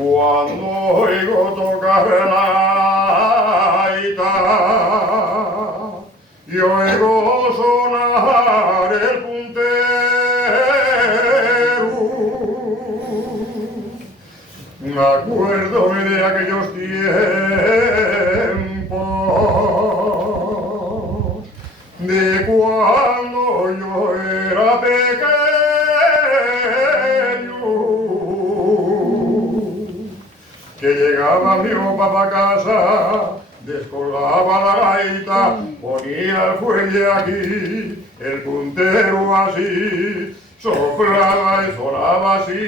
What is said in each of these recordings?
Cuando oigo tocar la gaita y oigo sonar el puntero, me acuerdo de aquellos tiempos, de cuando yo era pequeño, que llegaba mi papá a casa, descolgaba la gaita, ponía el fuelle aquí, el puntero así, soplaba y sonaba así.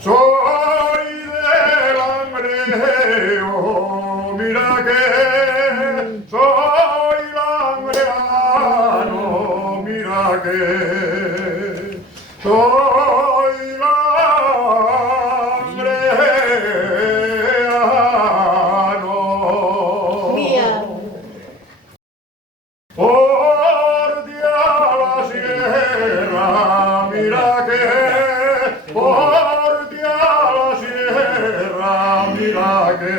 Soy del Langreo, mira que soy langreano, mira que soy langreano. Porte a la sierra, mira que porte a la sierra, mira que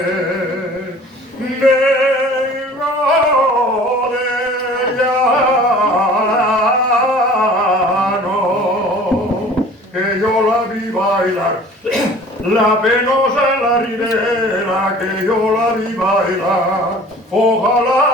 vengo de llano, que yo la vi bailar, la penosa en la ribera, que yo la vi bailar, ojalá